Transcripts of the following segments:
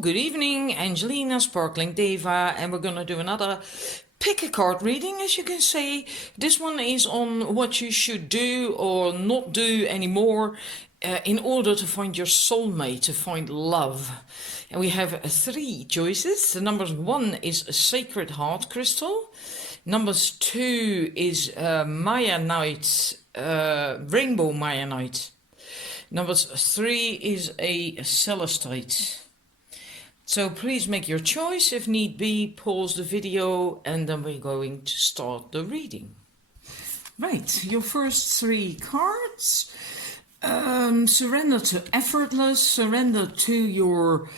good evening, Angelina, Sparkling Deva, and we're going to do another pick a card reading, as you can see. This one is on what you should do or not do anymore in order to find your soulmate, to find love. And we have three choices. The numbers 1 is a sacred heart crystal. Numbers 2 is Mayanite, rainbow Mayanite. Numbers 3 is a celestite. So please make your choice. If need be, pause the video and then we're going to start the reading. Right, your first 3 cards. Surrender to effortless, surrender to your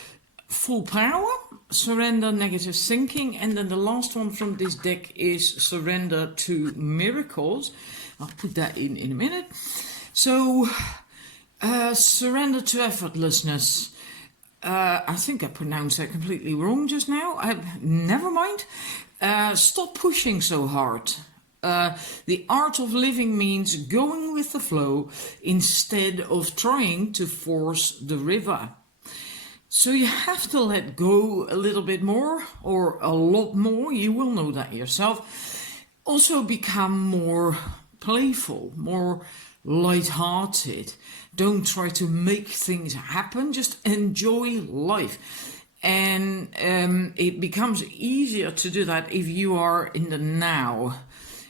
full power, surrender negative thinking, and then the last one from this deck is surrender to miracles. I'll put that in a minute. So, surrender to effortlessness. I think I pronounced that completely wrong just now. Never mind. Stop pushing so hard. The art of living means going with the flow instead of trying to force the river. So you have to let go a little bit more, or a lot more. You will know that yourself. Also become more playful, more light-hearted. Don't try to make things happen, just enjoy life. And it becomes easier to do that if you are in the now.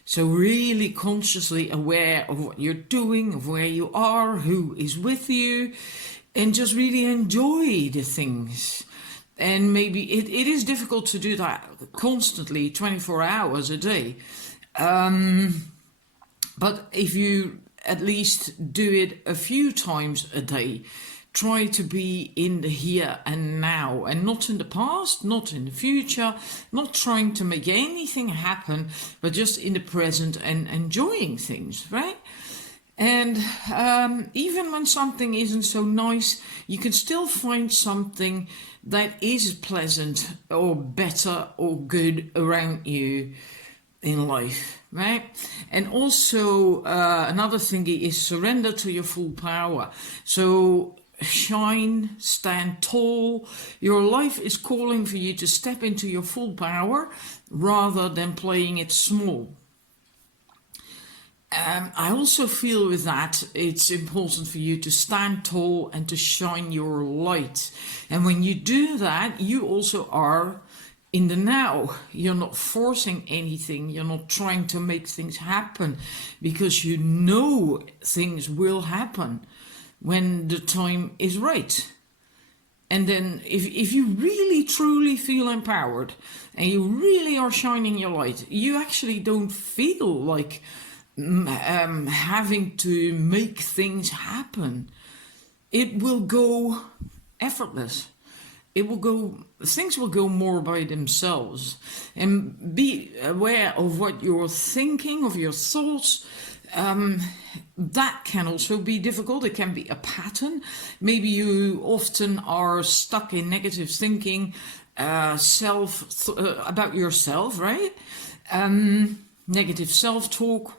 So really consciously aware of what you're doing, of where you are, who is with you, and just really enjoy the things. And maybe it is difficult to do that constantly, 24 hours a day. But if you at least do it a few times a day, try to be in the here and now, and not in the past, not in the future, not trying to make anything happen, but just in the present and enjoying things, right? And even when something isn't so nice, you can still find something that is pleasant or better or good around you in life, right? And also another thing is surrender to your full power. So shine, stand tall. Your life is calling for you to step into your full power rather than playing it small. I also feel with that it's important for you to stand tall and to shine your light. And when you do that, you also are in the now. You're not forcing anything. You're not trying to make things happen, because you know things will happen when the time is right. And then if you really truly feel empowered and you really are shining your light, you actually don't feel like having to make things happen. It will go effortless. Things will go more by themselves. And be aware of what you're thinking, of your thoughts. That can also be difficult. It can be a pattern. Maybe you often are stuck in negative thinking, about yourself, right? Negative self-talk.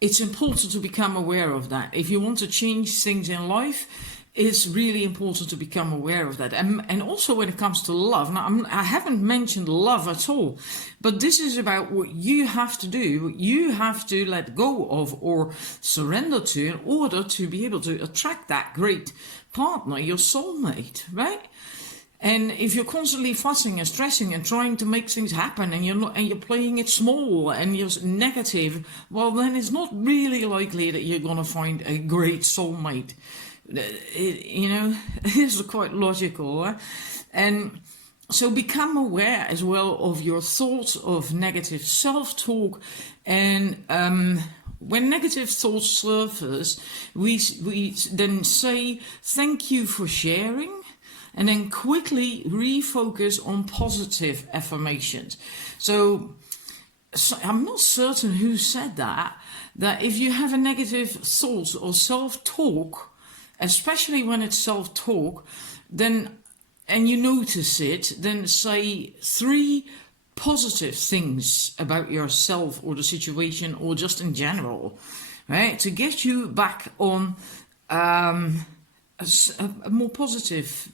It's important to become aware of that. If you want to change things in life, it's really important to become aware of that. And also when it comes to love, now I haven't mentioned love at all, but this is about what you have to do, what you have to let go of or surrender to in order to be able to attract that great partner, your soulmate, right? And if you're constantly fussing and stressing and trying to make things happen, and you're playing it small and you're negative, well, then it's not really likely that you're gonna find a great soulmate. It's quite logical. Huh? And so become aware as well of your thoughts of negative self-talk. And when negative thoughts surface, we then say thank you for sharing, and then quickly refocus on positive affirmations. So I'm not certain who said that if you have a negative thought or self-talk, especially when it's self-talk, then, and you notice it, then say 3 positive things about yourself or the situation or just in general, right? To get you back on a more positive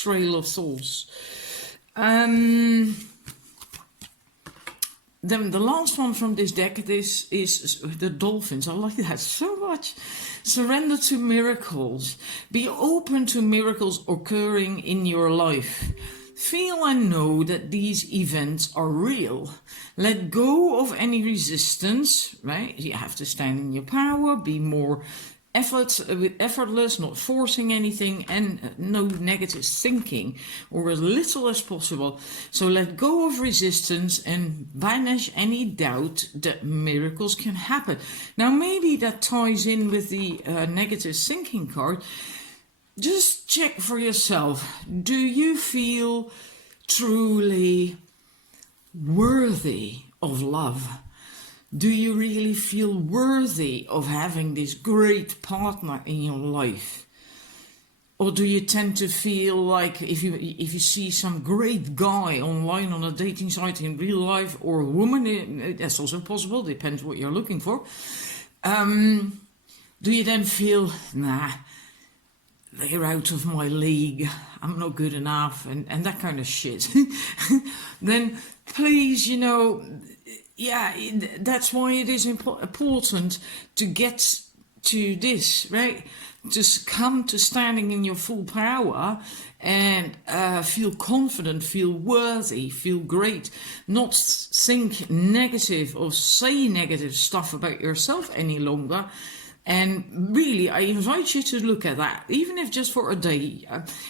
trail of thoughts. Then the last one from this deck is the dolphins. I like that so much. Surrender to miracles. Be open to miracles occurring in your life. Feel and know that these events are real. Let go of any resistance, right? You have to stand in your power, be more effortless, not forcing anything, and no negative thinking, or as little as possible. So let go of resistance and banish any doubt that miracles can happen. Now maybe that ties in with the negative thinking card. Just check for yourself. Do you feel truly worthy of love? Do you really feel worthy of having this great partner in your life? Or do you tend to feel like if you see some great guy online on a dating site in real life, or a woman, that's also possible, depends what you're looking for. Do you then feel, nah, they're out of my league, I'm not good enough, and that kind of shit? Then please, yeah, that's why it is important to get to this, right? Just come to standing in your full power and feel confident, feel worthy, feel great. Not think negative or say negative stuff about yourself any longer. And really, I invite you to look at that, even if just for a day.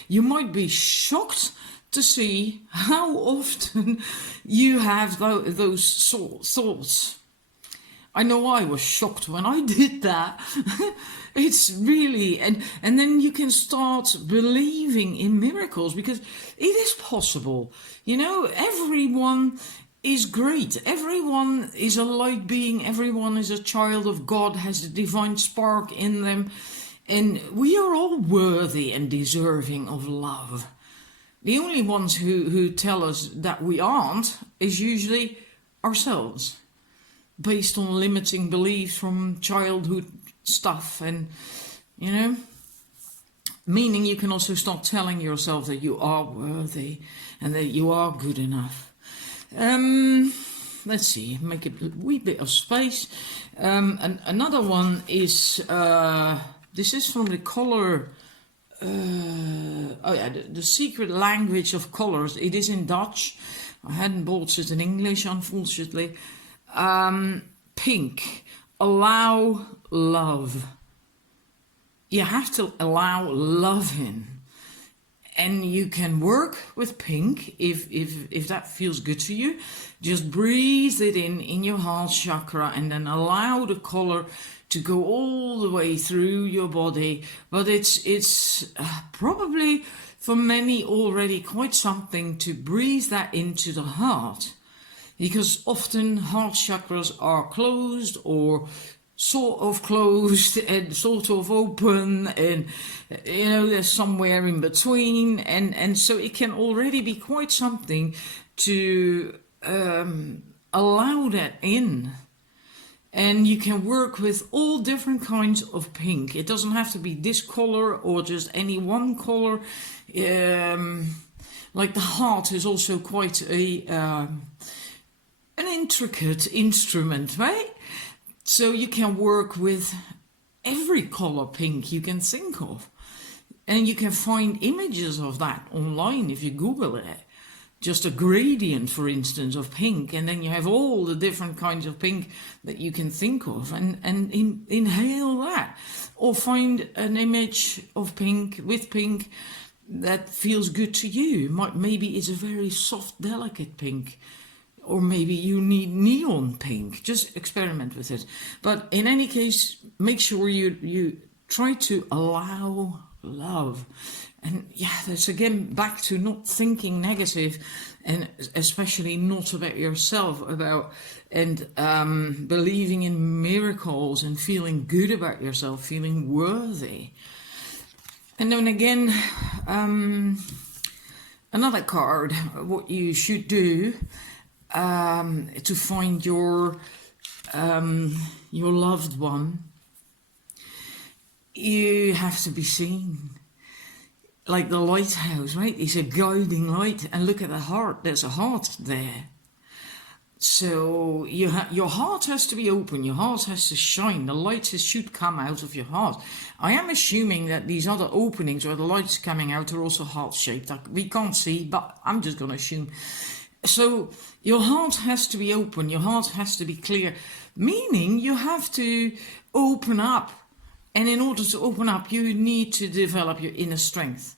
You might be shocked to see how often you have those thoughts. I know I was shocked when I did that. It's really, and then you can start believing in miracles, because it is possible. Everyone is great. Everyone is a light being. Everyone is a child of God, has the divine spark in them. And we are all worthy and deserving of love. The only ones who tell us that we aren't is usually ourselves, based on limiting beliefs from childhood stuff. And, meaning you can also start telling yourself that you are worthy and that you are good enough. Let's see, make a wee bit of space. And another one is, this is from the color... the secret language of colors. It is in Dutch. I hadn't bought it in English, unfortunately. Pink. Allow love. You have to allow love in. And you can work with pink if that feels good to you. Just breathe it in your heart chakra, and then allow the color to go all the way through your body. But it's probably for many already quite something to breathe that into the heart, because often heart chakras are closed, or sort of closed and sort of open, and there's somewhere in between, and so it can already be quite something to allow that in. And you can work with all different kinds of pink. It doesn't have to be this color or just any one color. Like the heart is also quite an intricate instrument, right? So you can work with every color pink you can think of. And you can find images of that online if you Google it. Just a gradient, for instance, of pink, and then you have all the different kinds of pink that you can think of, and inhale that. Or find an image of pink, with pink, that feels good to you. Maybe it's a very soft, delicate pink, or maybe you need neon pink. Just experiment with it. But in any case, make sure you try to allow love. And yeah, that's again back to not thinking negative, and especially not about yourself, and believing in miracles and feeling good about yourself, feeling worthy. And then again, another card, what you should do to find your loved one. You have to be seen. like the lighthouse, right? It's a guiding light, and look at the heart. There's a heart there. So your heart has to be open. Your heart has to shine. The light should come out of your heart. I am assuming that these other openings where the light's coming out are also heart-shaped. We can't see, but I'm just going to assume. So your heart has to be open. Your heart has to be clear, meaning you have to open up. And in order to open up, you need to develop your inner strength.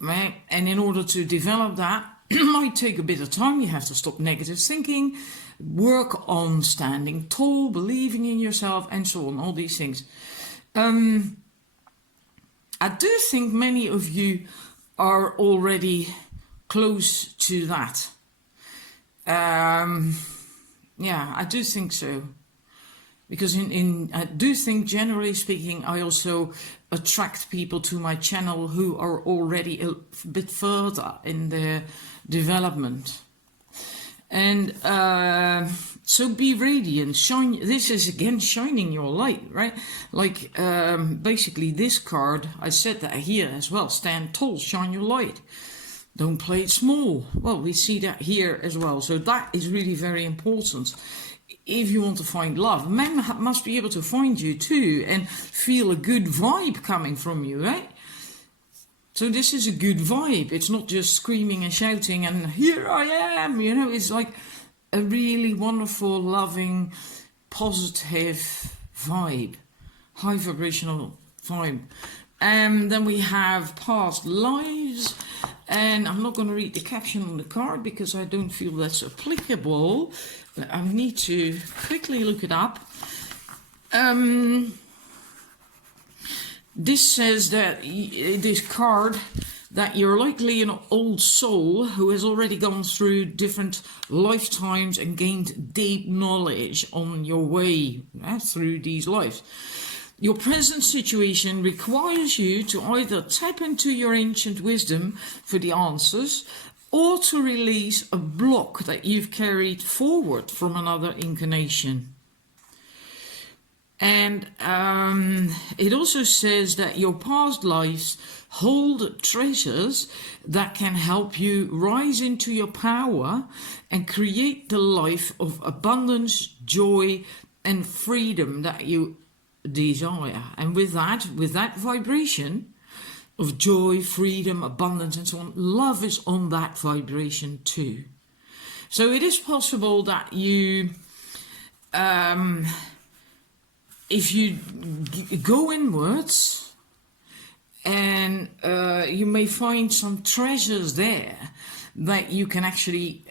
Right? And in order to develop that, it might take a bit of time. You have to stop negative thinking, work on standing tall, believing in yourself, and so on, all these things. I do think many of you are already close to that. Yeah, I do think so. Because I do think, generally speaking, I also attract people to my channel who are already a bit further in their development. And so be radiant, shine. This is again shining your light, right? Like basically this card, I said that here as well. Stand tall, shine your light. Don't play it small. Well, we see that here as well. So that is really very important. If you want to find love, men must be able to find you too and feel a good vibe coming from you, right? So this is a good vibe. It's not just screaming and shouting and here I am, you know. It's like a really wonderful, loving, positive vibe, high vibrational vibe. And then we have past lives, and I'm not going to read the caption on the card because I don't feel that's applicable, but I need to quickly look it up. This says that this card, that you're likely an old soul who has already gone through different lifetimes and gained deep knowledge on your way through these lives. Your present situation requires you to either tap into your ancient wisdom for the answers or to release a block that you've carried forward from another incarnation. And it also says that your past lives hold treasures that can help you rise into your power and create the life of abundance, joy, and freedom that you desire. And with that vibration of joy, freedom, abundance, and so on, love is on that vibration too. So it is possible that you if you go inwards, and you may find some treasures there that you can actually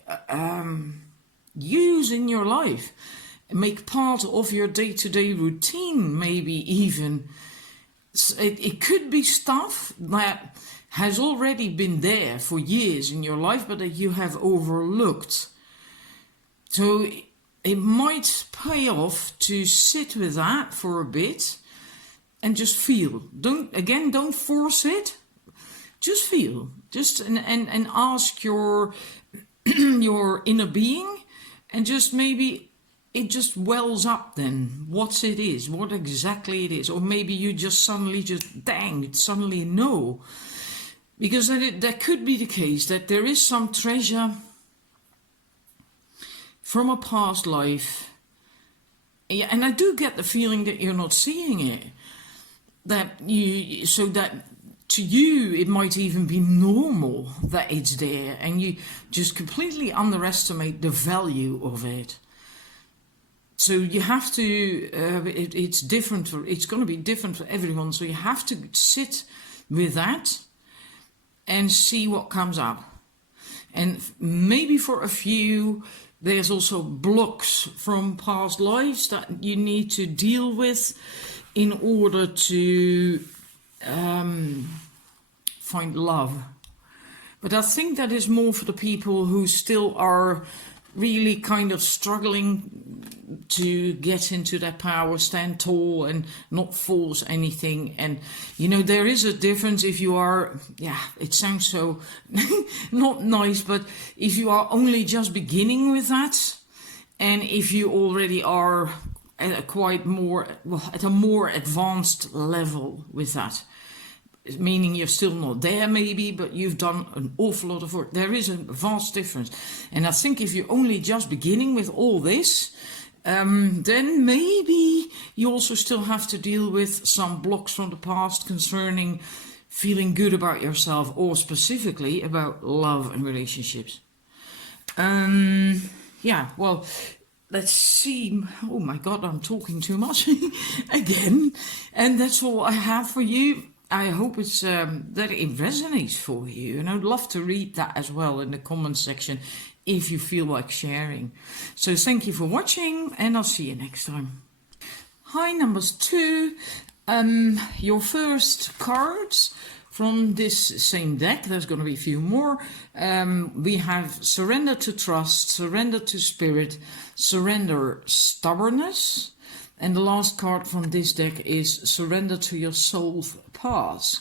use in your life, make part of your day-to-day routine, maybe even. It could be stuff that has already been there for years in your life, but that you have overlooked. So it might pay off to sit with that for a bit and just feel. Don't force it. Just feel. And ask your your inner being, and just maybe it just wells up then what it is, what exactly it is. Or maybe you just suddenly suddenly know. Because that could be the case, that there is some treasure from a past life. Yeah, and I do get the feeling that you're not seeing it. So that to you it might even be normal that it's there, and you just completely underestimate the value of it. So you have to, it's different, it's going to be different for everyone. So you have to sit with that and see what comes up. And maybe for a few, there's also blocks from past lives that you need to deal with in order to find love. But I think that is more for the people who still are really kind of struggling to get into their power, stand tall and not force anything. And you know, there is a difference if you are, it sounds so not nice, but if you are only just beginning with that, and if you already are at a more advanced level with that. meaning you're still not there maybe, but you've done an awful lot of work. There is a vast difference. And I think if you're only just beginning with all this, then maybe you also still have to deal with some blocks from the past concerning feeling good about yourself, or specifically about love and relationships. Yeah, well, let's see. Oh my God, I'm talking too much again. And that's all I have for you. I hope it's that it resonates for you. And I'd love to read that as well in the comments section if you feel like sharing. So thank you for watching, and I'll see you next time. Hi, numbers 2. Your first cards from this same deck. There's going to be a few more. We have surrender to trust, surrender to spirit, surrender stubbornness. And the last card from this deck is surrender to your soul's path.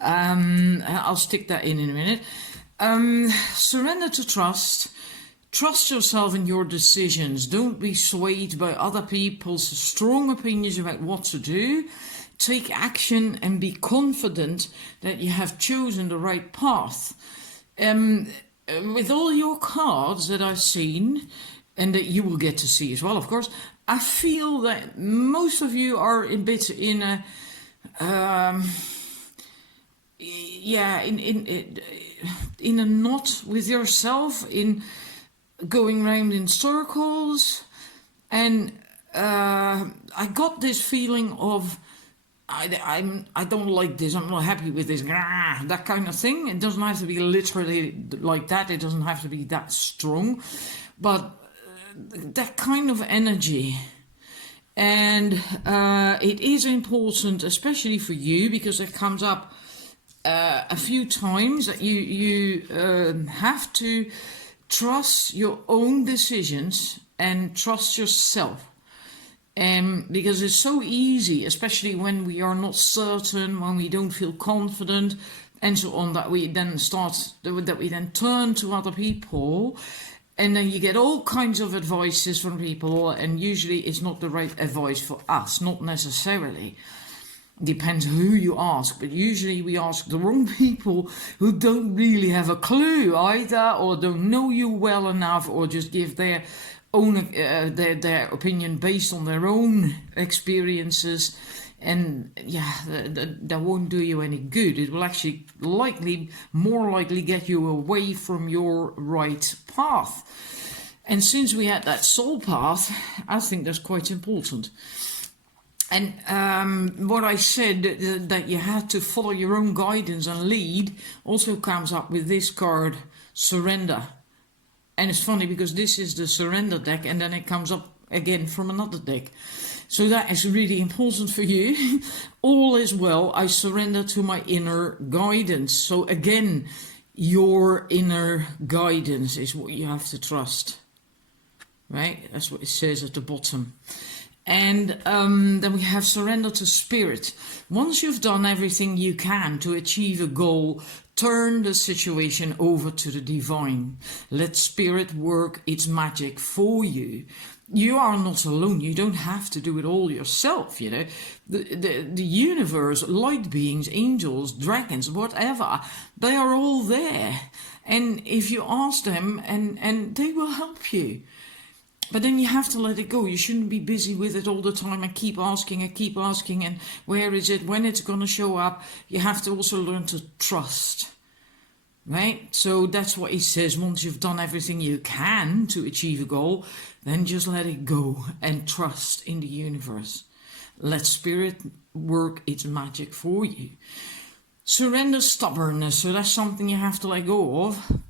I'll stick that in a minute. Surrender to trust. Trust yourself in your decisions. Don't be swayed by other people's strong opinions about what to do. Take action and be confident that you have chosen the right path. With all your cards that I've seen, and that you will get to see as well, of course, I feel that most of you are a bit in a, in a knot with yourself, in going round in circles, and I got this feeling of I don't like this, I'm not happy with this, that kind of thing. It doesn't have to be literally like that, it doesn't have to be that strong, but that kind of energy. And it is important, especially for you, because it comes up a few times, that you have to trust your own decisions and trust yourself. Because it's so easy, especially when we are not certain, when we don't feel confident, and so on, that we then turn to other people, and then you get all kinds of advices from people, and usually it's not the right advice for us, not necessarily. Depends who you ask, but usually we ask the wrong people who don't really have a clue either, or don't know you well enough, or just give their own their opinion based on their own experiences, and that won't do you any good. It will actually more likely get you away from your right path. And since we had that soul path, I think that's quite important. And what I said, that you had to follow your own guidance and lead, also comes up with this card, surrender. And it's funny because this is the surrender deck, and then it comes up again from another deck. So that is really important for you. All is well. I surrender to my inner guidance. So again, your inner guidance is what you have to trust. Right? That's what it says at the bottom. And then we have surrender to spirit. Once you've done everything you can to achieve a goal, turn the situation over to the divine. Let spirit work its magic for you. You are not alone. You don't have to do it all yourself, you know. The universe, light beings, angels, dragons, whatever, they are all there. And if you ask them, and they will help you. But then you have to let it go. You shouldn't be busy with it all the time and keep asking, and where is it, when it's going to show up. You have to also learn to trust, right? So that's what he says. Once you've done everything you can to achieve a goal, then just let it go and trust in the universe. Let spirit work its magic for you. Surrender stubbornness. So that's something you have to let go of.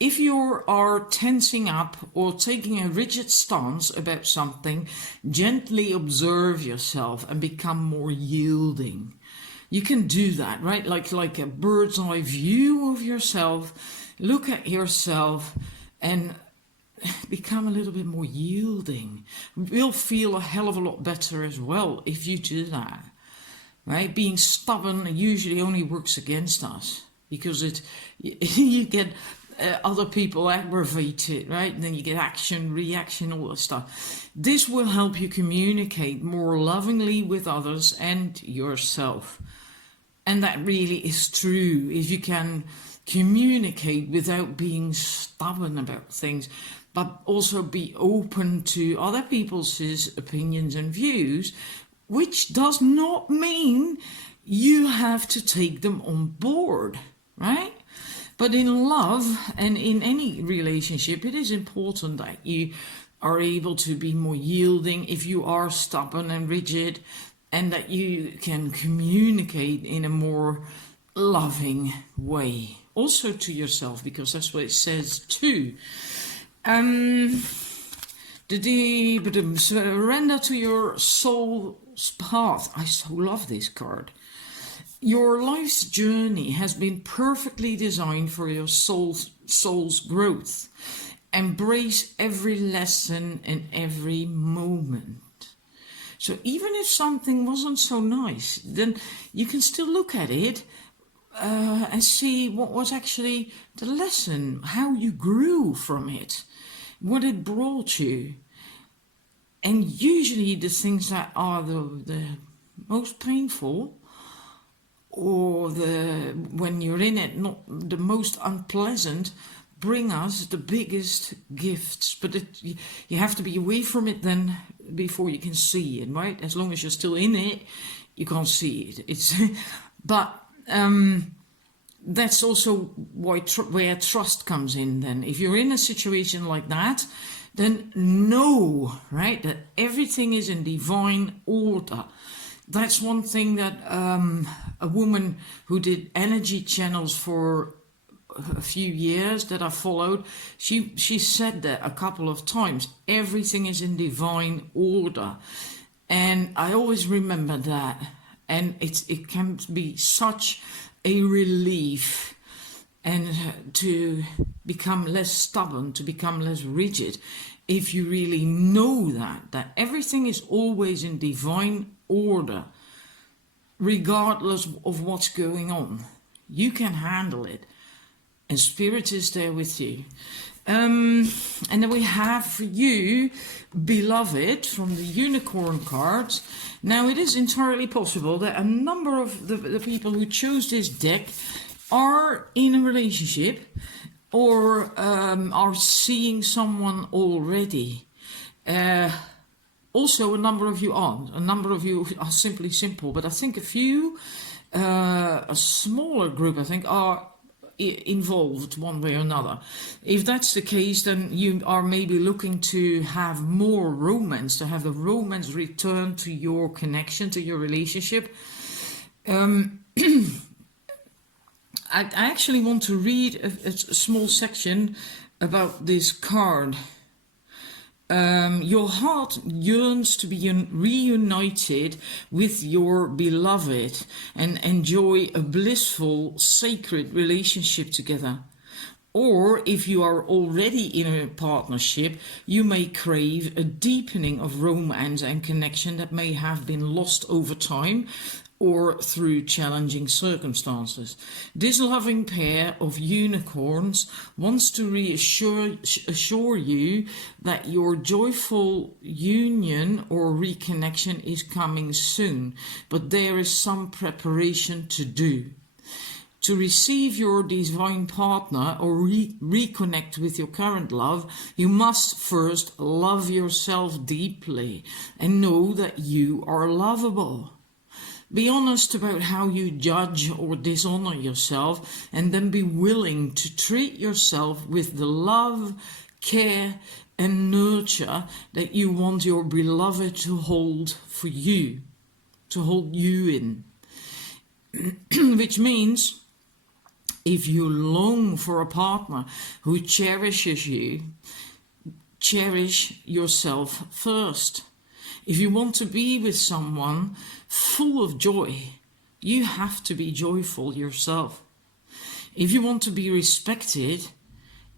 If you are tensing up or taking a rigid stance about something, gently observe yourself and become more yielding. You can do that, right? Like a bird's eye view of yourself. Look at yourself and become a little bit more yielding. We'll feel a hell of a lot better as well if you do that, right? Being stubborn usually only works against us, because you get other people aggravated, right? And then you get action, reaction, all that stuff. This will help you communicate more lovingly with others and yourself. And that really is true. If you can communicate without being stubborn about things, but also be open to other people's opinions and views, which does not mean you have to take them on board, right? But in love and in any relationship, it is important that you are able to be more yielding if you are stubborn and rigid, and that you can communicate in a more loving way. Also to yourself, because that's what it says too. Surrender to your soul's path. I so love this card. Your life's journey has been perfectly designed for your soul's growth. Embrace every lesson and every moment. So even if something wasn't so nice, then you can still look at it and see what was actually the lesson, how you grew from it, what it brought you. And usually the things that are the most painful, or when you're in it, not the most unpleasant, bring us the biggest gifts. But you have to be away from it then before you can see it, right? As long as you're still in it, you can't see it. But that's also where trust comes in then. If you're in a situation like that, then know, right, that everything is in divine order. That's one thing that a woman who did energy channels for a few years that I followed, she said that a couple of times. Everything is in divine order. And I always remember that. And it can be such a relief, and to become less stubborn, to become less rigid, if you really know that everything is always in divine order, regardless of what's going on. You can handle it, and Spirit is there with you. And then we have for you, Beloved, from the Unicorn cards. Now, it is entirely possible that a number of the people who chose this deck are in a relationship, or are seeing someone already. Also, a number of you aren't. A number of you are simply simple. But I think a few, a smaller group, I think, are involved one way or another. If that's the case, then you are maybe looking to have more romance, to have the romance return to your connection, to your relationship. I actually want to read a small section about this card. Your heart yearns to be reunited with your beloved and enjoy a blissful, sacred relationship together. Or if you are already in a partnership, you may crave a deepening of romance and connection that may have been lost over time or through challenging circumstances. This loving pair of unicorns wants to assure you that your joyful union or reconnection is coming soon, but there is some preparation to do. To receive your divine partner or reconnect with your current love, you must first love yourself deeply and know that you are lovable. Be honest about how you judge or dishonor yourself, and then be willing to treat yourself with the love, care, and nurture that you want your beloved to hold for you, to hold you in. Which means, if you long for a partner who cherishes you, cherish yourself first. If you want to be with someone full of joy, you have to be joyful yourself. If you want to be respected,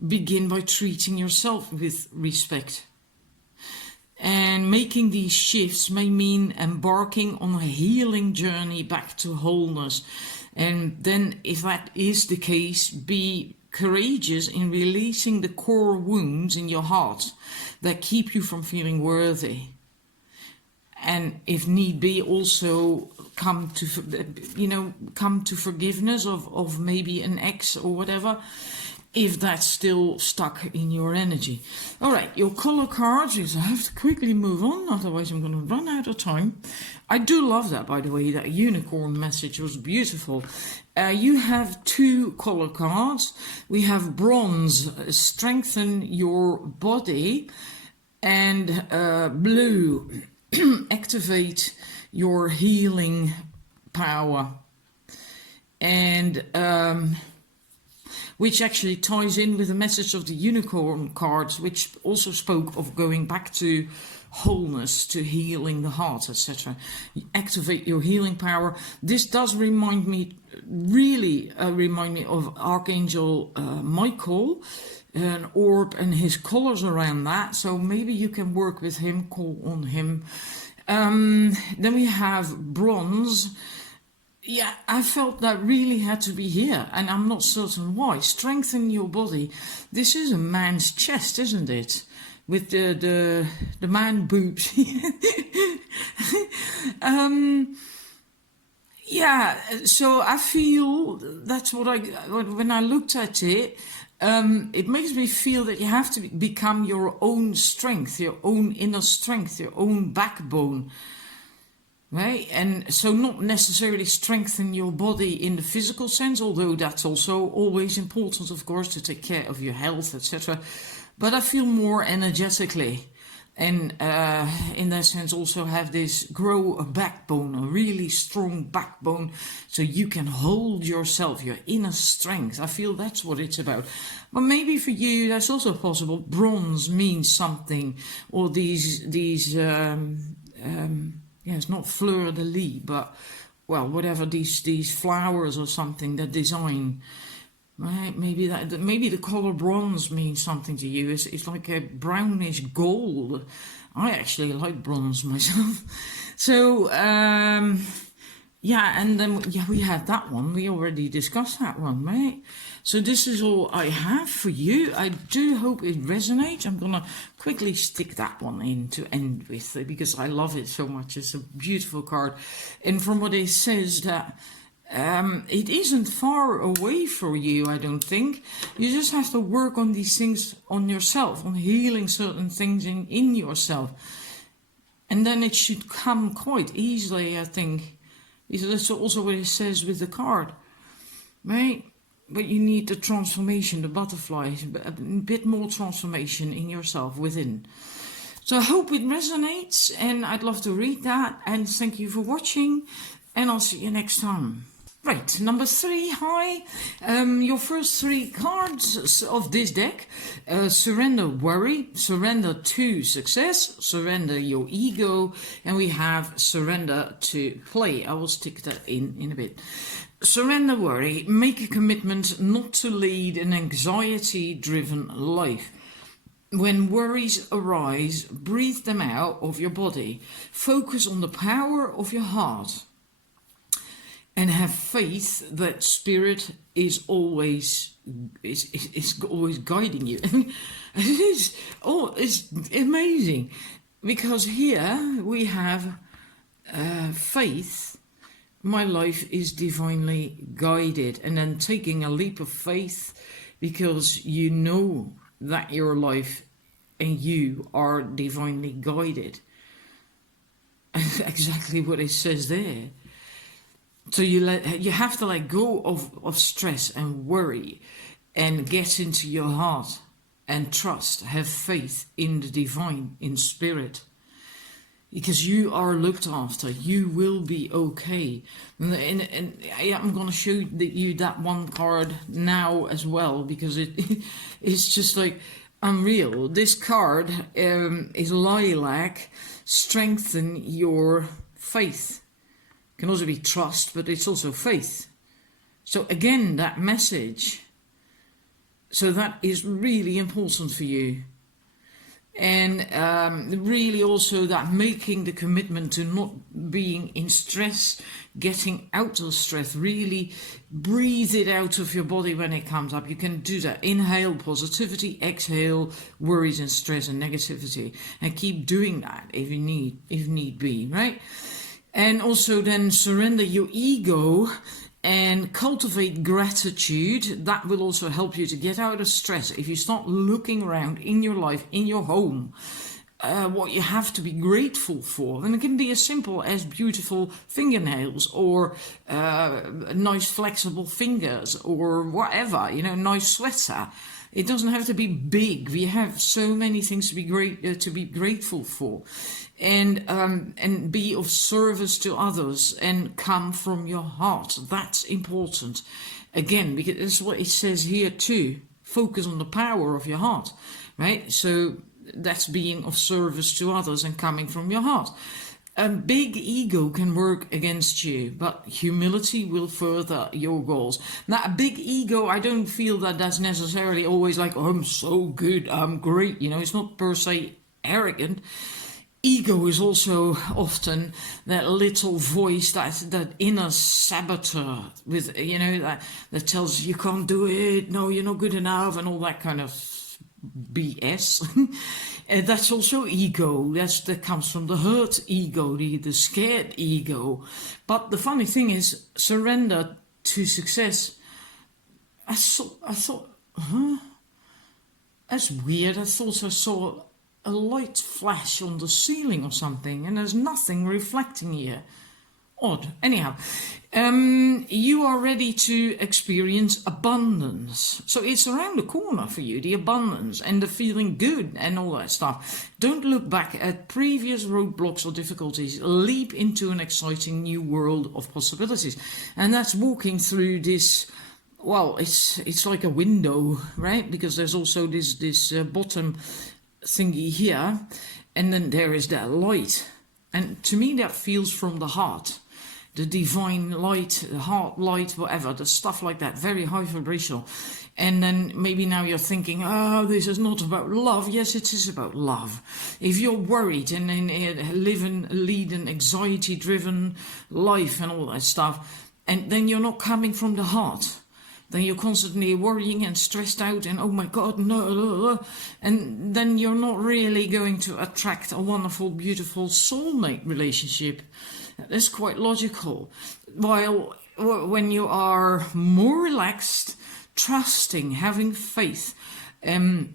begin by treating yourself with respect. And making these shifts may mean embarking on a healing journey back to wholeness. And then, if that is the case, be courageous in releasing the core wounds in your heart that keep you from feeling worthy. and if need be, also come to, come to forgiveness of maybe an ex or whatever, if that's still stuck in your energy. All right, your color cards, because I have to quickly move on, otherwise I'm going to run out of time. I do love that, by the way, that unicorn message was beautiful. You have 2 color cards. We have bronze, strengthen your body, and blue, activate your healing power. And which actually ties in with the message of the unicorn cards, which also spoke of going back to wholeness, to healing the heart, etc. Activate your healing power. This does remind me, really remind me of Archangel Michael, an orb and his colors around that. So maybe you can work with him, call on him. Then we have bronze. Yeah, I felt that really had to be here, and I'm not certain why. Strengthen your body. This is a man's chest, isn't it? With the man boobs. Yeah, so I feel that's what when I looked at it, it makes me feel that you have to become your own strength, your own inner strength, your own backbone. Right, and so not necessarily strengthen your body in the physical sense, although that's also always important, of course, to take care of your health, etc. But I feel more energetically, and in that sense also have this grow a backbone, a really strong backbone, so you can hold yourself, your inner strength. I feel that's what it's about. But maybe for you that's also possible. Bronze means something, or these yeah, it's not fleur-de-lis, but, well, whatever, these flowers or something, the design, right? Maybe the color bronze means something to you. It's like a brownish gold. I actually like bronze myself. So, yeah, and then we have that one. We already discussed that one, right? So this is all I have for you. I do hope it resonates. I'm going to quickly stick that one in to end with, because I love it so much. It's a beautiful card. And from what it says, that it isn't far away for you, I don't think. You just have to work on these things on yourself, on healing certain things in yourself. And then it should come quite easily, I think. That's also what it says with the card, right? But you need the transformation, the butterflies, a bit more transformation in yourself within. So I hope it resonates, and I'd love to read that. And thank you for watching, and I'll see you next time. Right, number 3, hi. Your first 3 cards of this deck. Surrender worry, surrender to success, surrender your ego, and we have surrender to play. I will stick that in a bit. Surrender worry, make a commitment not to lead an anxiety-driven life. When worries arise, breathe them out of your body. Focus on the power of your heart. And have faith that spirit is always guiding you. It's amazing, because here we have faith. My life is divinely guided, and then taking a leap of faith, because you know that your life and you are divinely guided. Exactly what it says there. So you have to let go of stress and worry, and get into your heart and trust, have faith in the divine, in spirit, because you are looked after. You will be okay. And I'm going to show you that one card now as well, because it's just like unreal. This card is lilac. Strengthen your faith. Can also be trust, but it's also faith. So again, that message. So that is really important for you. And really also that making the commitment to not being in stress, getting out of stress, really breathe it out of your body when it comes up. You can do that. Inhale positivity, exhale worries and stress and negativity, and keep doing that if need be, right? And also then surrender your ego and cultivate gratitude. That will also help you to get out of stress. If you start looking around in your life, in your home, what you have to be grateful for, and it can be as simple as beautiful fingernails or nice flexible fingers or whatever, nice sweater. It doesn't have to be big. We have so many things to be grateful for, and be of service to others and come from your heart. That's important. Again, because that's what it says here too. Focus on the power of your heart, right? So that's being of service to others and coming from your heart. A big ego can work against you, but humility will further your goals. Now, a big ego, I don't feel that that's necessarily always like, oh, I'm so good, I'm great. It's not per se arrogant. Ego is also often that little voice, that inner saboteur with, that tells you can't do it, no, you're not good enough, and all that kind of BS. That's also ego. That comes from the hurt ego, the scared ego. But the funny thing is, surrender to success. I thought, that's weird. I thought I saw a light flash on the ceiling or something, and there's nothing reflecting here. Odd. Anyhow, you are ready to experience abundance. So it's around the corner for you, the abundance and the feeling good and all that stuff. Don't look back at previous roadblocks or difficulties. Leap into an exciting new world of possibilities. And that's walking through this, well, it's like a window, right? Because there's also this bottom thingy here, and then there is that light. And to me that feels from the heart. The divine light, the heart light, whatever, the stuff like that, very high vibrational. And then maybe now you're thinking, oh, this is not about love. Yes, it is about love. If you're worried and lead an anxiety-driven life and all that stuff, and then you're not coming from the heart, then you're constantly worrying and stressed out and, oh my God, no, and then you're not really going to attract a wonderful, beautiful soulmate relationship. That's quite logical. While when you are more relaxed, trusting, having faith,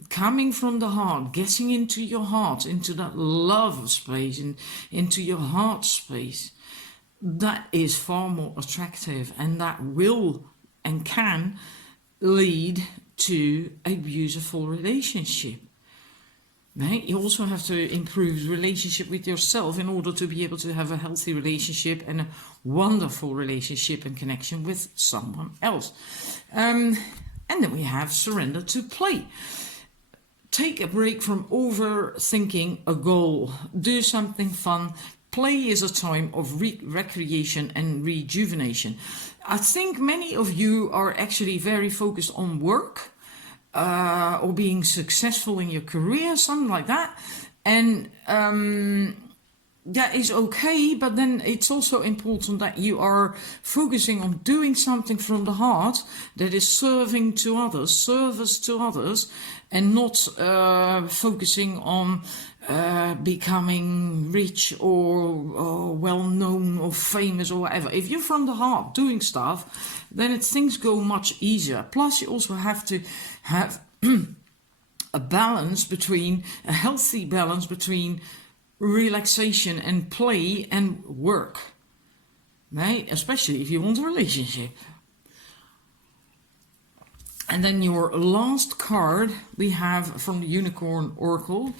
coming from the heart, getting into your heart, into that love space, and into your heart space, that is far more attractive, and that will and can lead to a beautiful relationship. Right? You also have to improve the relationship with yourself in order to be able to have a healthy relationship and a wonderful relationship and connection with someone else. And then we have surrender to play. Take a break from overthinking a goal. Do something fun. Play is a time of recreation and rejuvenation. I think many of you are actually very focused on work, or being successful in your career, something like that. And that is okay, but then it's also important that you are focusing on doing something from the heart that is serving to others, service to others, and not focusing on becoming rich or well-known or famous or whatever. If you're from the heart doing stuff, then things go much easier. Plus, you also have to have a healthy balance between relaxation and play and work, right? Especially if you want a relationship. And then your last card we have from the Unicorn Oracle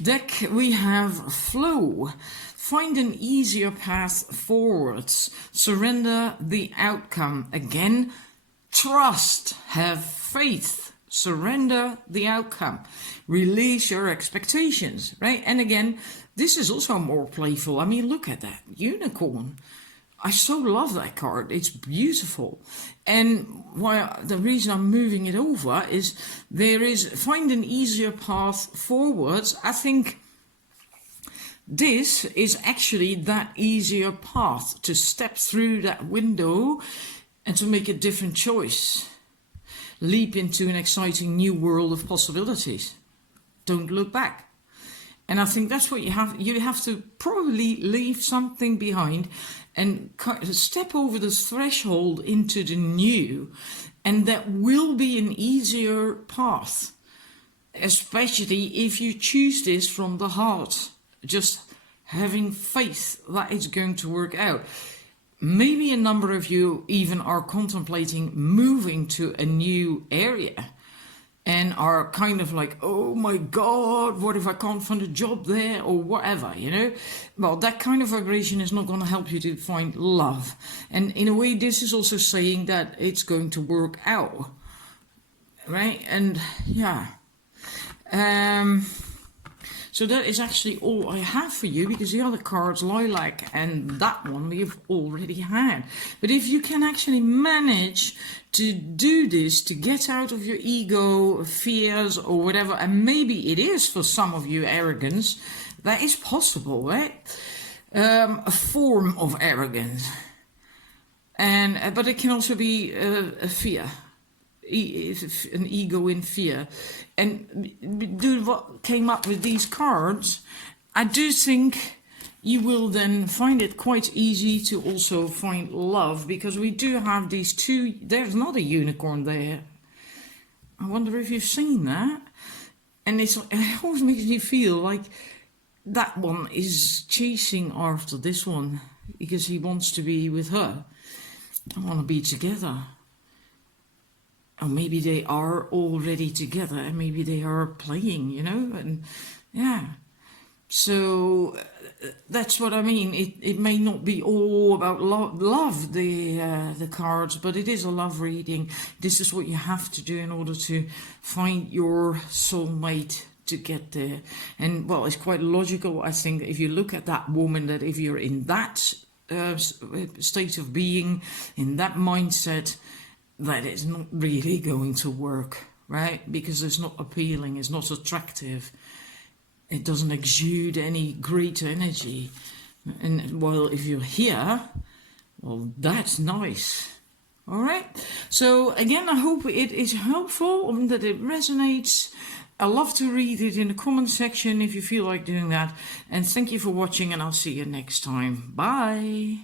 deck, we have Flow. Find an easier path forwards. Surrender the outcome. Again, trust, have faith. Surrender the outcome. Release your expectations, right? And again, this is also more playful. I mean, look at that unicorn. I so love that card. It's beautiful. And the reason I'm moving it over is find an easier path forwards. I think this is actually that easier path to step through that window and to make a different choice. Leap into an exciting new world of possibilities. Don't look back. And I think that's what you have. You have to probably leave something behind and step over the threshold into the new. And that will be an easier path, especially if you choose this from the heart. Just having faith that it's going to work out. Maybe a number of you even are contemplating moving to a new area and are kind of like, oh my God, what if I can't find a job there or whatever, you know? Well, that kind of vibration is not going to help you to find love. And in a way, this is also saying that it's going to work out, right? And yeah. So that is actually all I have for you, because the other cards, Lilac and that one, we've already had. But if you can actually manage to do this, to get out of your ego, fears or whatever, and maybe it is for some of you arrogance, that is possible, right? A form of arrogance. But it can also be a fear. An ego in fear. And do what came up with these cards, I do think you will then find it quite easy to also find love, because we do have these two. There's not a unicorn there. I wonder if you've seen that. And it always makes me feel like that one is chasing after this one because he wants to be with her. I want to be together. Or maybe they are already together and maybe they are playing, you know, and yeah. So that's what I mean. It may not be all about love, the cards, but it is a love reading. This is what you have to do in order to find your soulmate, to get there. And well, it's quite logical, I think, if you look at that woman, that if you're in that state of being, in that mindset, that it's not really going to work, right? Because it's not appealing, it's not attractive, it doesn't exude any great energy. And well, if you're here, well, that's nice. All right. So again, I hope it is helpful and that it resonates. I love to read it in the comment section if you feel like doing that. And thank you for watching, and I'll see you next time. Bye.